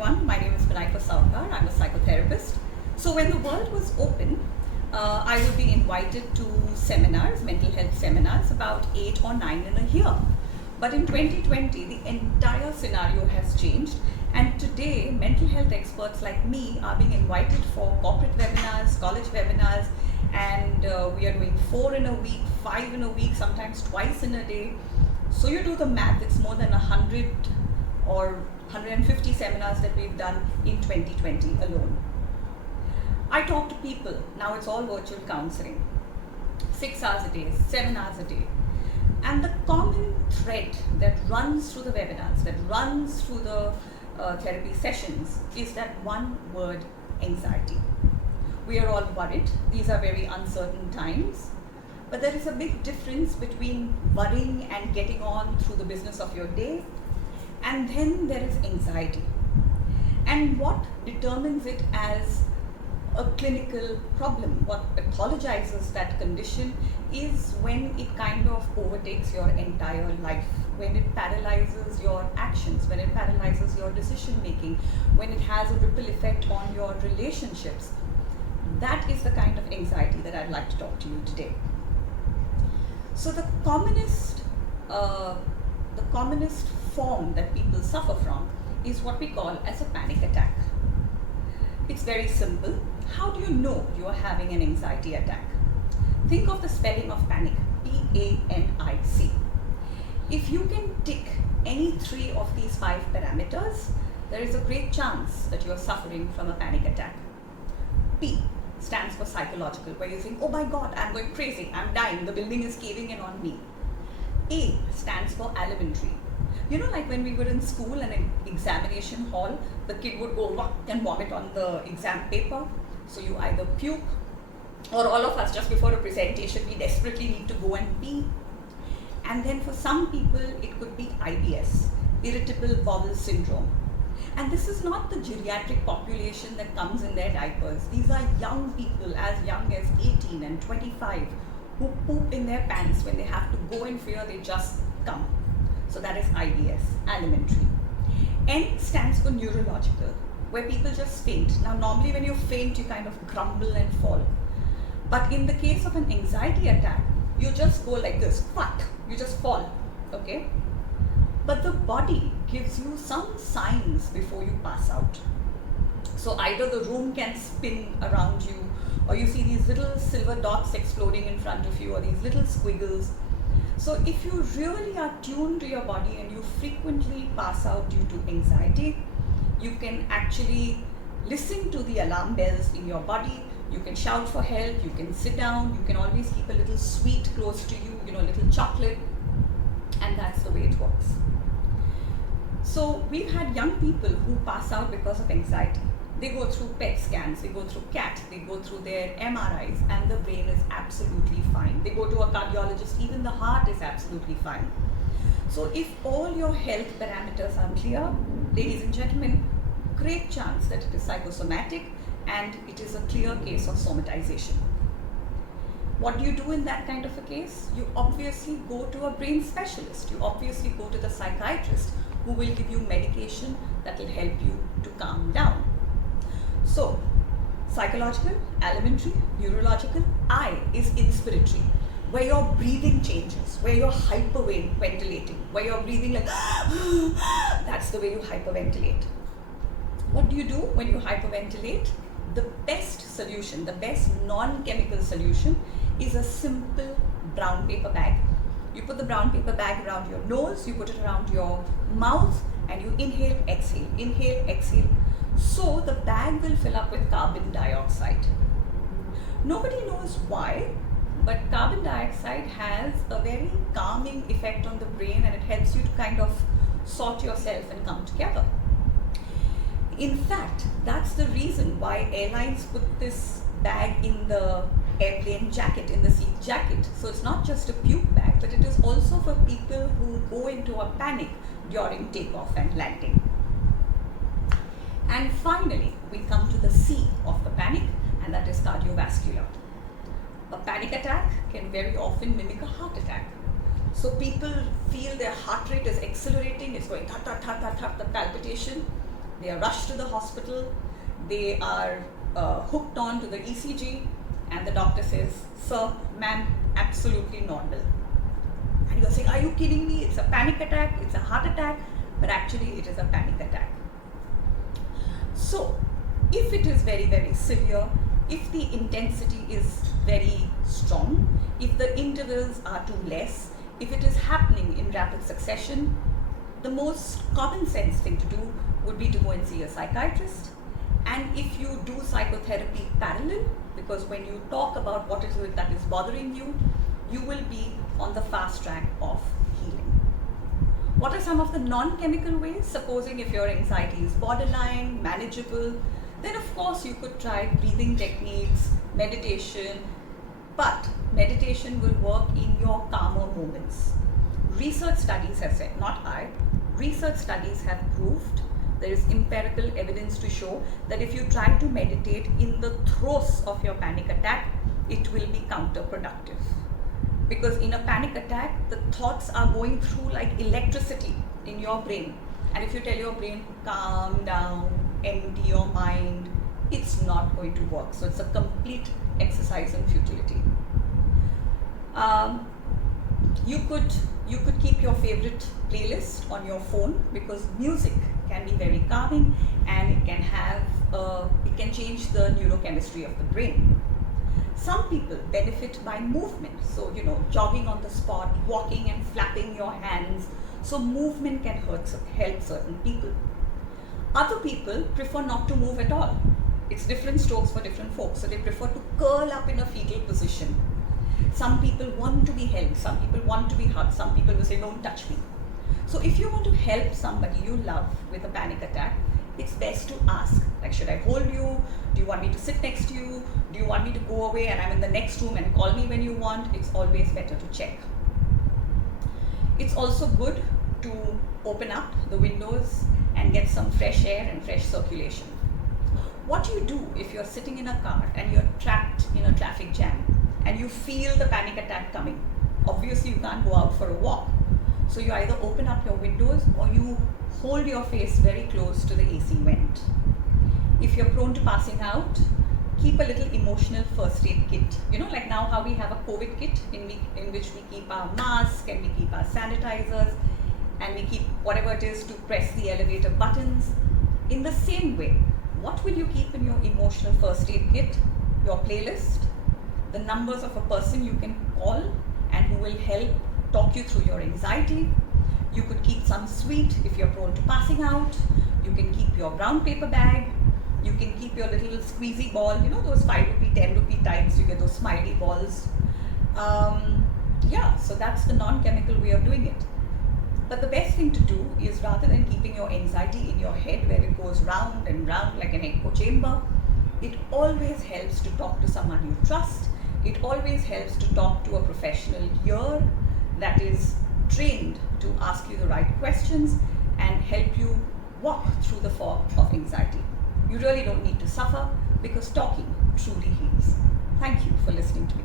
everyone. My name is Binaifer Sahukar. I'm a psychotherapist. So when the world was open, I would be invited to seminars, mental health seminars, about 8 or 9 in a year. But in 2020, the entire scenario has changed. And today, mental health experts like me are being invited for corporate webinars, college webinars, and we are doing 4 in a week, 5 in a week, sometimes twice in a day. So you do the math, it's more than 100 or 150 seminars that we've done in 2020 alone. I talk to people, now it's all virtual counseling, 6 hours a day, 7 hours a day. And the common thread that runs through the webinars, that runs through the therapy sessions is that one word, anxiety. We are all worried, these are very uncertain times, but there is a big difference between worrying and getting on through the business of your day, and then there is anxiety. And what determines it as a clinical problem, what pathologizes that condition, is when it kind of overtakes your entire life, when it paralyzes your actions, when it paralyzes your decision making, when it has a ripple effect on your relationships. That is the kind of anxiety that I'd like to talk to you today. So the commonest form that people suffer from is what we call as a panic attack. It's very simple. How do you know you are having an anxiety attack? Think of the spelling of panic, P-A-N-I-C. If you can tick any 3 of these 5 parameters, there is a great chance that you are suffering from a panic attack. P stands for psychological, where you think, oh my God, I'm going crazy, I'm dying, the building is caving in on me. A stands for alimentary. You know, like when we were in school and in examination hall, the kid would go and vomit on the exam paper. So you either puke, or all of us just before a presentation, we desperately need to go and pee. And then for some people, it could be IBS, irritable bowel syndrome. And this is not the geriatric population that comes in their diapers. These are young people as young as 18 and 25 who poop in their pants when they have to go in fear, they just come. So that is IBS, alimentary. N stands for neurological, where people just faint. Now normally when you faint, you kind of grumble and fall. But in the case of an anxiety attack, you just go like this, what? You just fall, okay? But the body gives you some signs before you pass out. So either the room can spin around you, or you see these little silver dots exploding in front of you, or these little squiggles. So if you really are tuned to your body and you frequently pass out due to anxiety, you can actually listen to the alarm bells in your body. You can shout for help, you can sit down, you can always keep a little sweet close to you, a little chocolate, and that's the way it works. So we've had young people who pass out because of anxiety. They go through PET scans, they go through CAT, they go through their MRIs, and the brain is absolutely fine. They go to a cardiologist, even the heart is absolutely fine. So if all your health parameters are clear, ladies and gentlemen, great chance that it is psychosomatic and it is a clear case of somatization. What do you do in that kind of a case? You obviously go to a brain specialist. You obviously go to the psychiatrist who will give you medication that will help you to calm down. So, psychological, alimentary, neurological. I is inspiratory, where your breathing changes, where you're hyperventilating, where you're breathing like that's the way you hyperventilate. What do you do when you hyperventilate? The best solution, the best non-chemical solution is a simple brown paper bag. You put the brown paper bag around your nose, you put it around your mouth, and you inhale, exhale. So the bag will fill up with carbon dioxide. Nobody knows why, but carbon dioxide has a very calming effect on the brain, and it helps you to kind of sort yourself and come together. In fact, that's the reason why airlines put this bag in the airplane jacket, in the seat jacket. So it's not just a puke bag, but it is also for people who go into a panic during takeoff and landing. And finally, we come to the C of the panic, and that is cardiovascular. A panic attack can very often mimic a heart attack. So people feel their heart rate is accelerating, it's going thud, thud, thud, thud, thud, the palpitation. They are rushed to the hospital, they are hooked on to the ECG, and the doctor says, "Sir, ma'am, absolutely normal." And you're saying, "Are you kidding me? It's a panic attack, it's a heart attack," but actually it is a panic attack. So, if it is very, very severe, if the intensity is very strong, if the intervals are too less, if it is happening in rapid succession, the most common sense thing to do would be to go and see a psychiatrist. And if you do psychotherapy parallel, because when you talk about what is it that is bothering you, you will be on the fast track of healing. What are some of the non-chemical ways? Supposing if your anxiety is borderline, manageable, then of course you could try breathing techniques, meditation, but meditation will work in your calmer moments. Research studies have said, not I, research studies have proved, there is empirical evidence to show that if you try to meditate in the throes of your panic attack, it will be counterproductive. Because in a panic attack, the thoughts are going through like electricity in your brain. And if you tell your brain, calm down, empty your mind, it's not going to work. So it's a complete exercise in futility. You could keep your favorite playlist on your phone, because music can be very calming and it can change the neurochemistry of the brain. Some people benefit by movement, so jogging on the spot, walking and flapping your hands. So movement can help certain people. Other people prefer not to move at all. It's different strokes for different folks. So they prefer to curl up in a fetal position. Some people want to be held, some people want to be hugged, some people will say, "Don't touch me." So if you want to help somebody you love with a panic attack, it's best to ask, like, should I hold you? Do you want me to sit next to you? Do you want me to go away and I'm in the next room and call me when you want? It's always better to check. It's also good to open up the windows and get some fresh air and fresh circulation. What do you do if you're sitting in a car and you're trapped in a traffic jam and you feel the panic attack coming? Obviously, you can't go out for a walk. So you either open up your windows or you hold your face very close to the AC vent. If you're prone to passing out, keep a little emotional first aid kit. Like now how we have a COVID kit in which we keep our masks and we keep our sanitizers and we keep whatever it is to press the elevator buttons. In the same way, what will you keep in your emotional first aid kit? Your playlist, the numbers of a person you can call and who will help talk you through your anxiety. You could keep some sweet if you're prone to passing out. You can keep your brown paper bag. You can keep your little squeezy ball, those 5 rupee, 10 rupee types, you get those smiley balls. So that's the non-chemical way of doing it. But the best thing to do is, rather than keeping your anxiety in your head where it goes round and round like an echo chamber, it always helps to talk to someone you trust. It always helps to talk to a professional ear that is trained to ask you the right questions and help you walk through the fog of anxiety. You really don't need to suffer, because talking truly heals. Thank you for listening to me.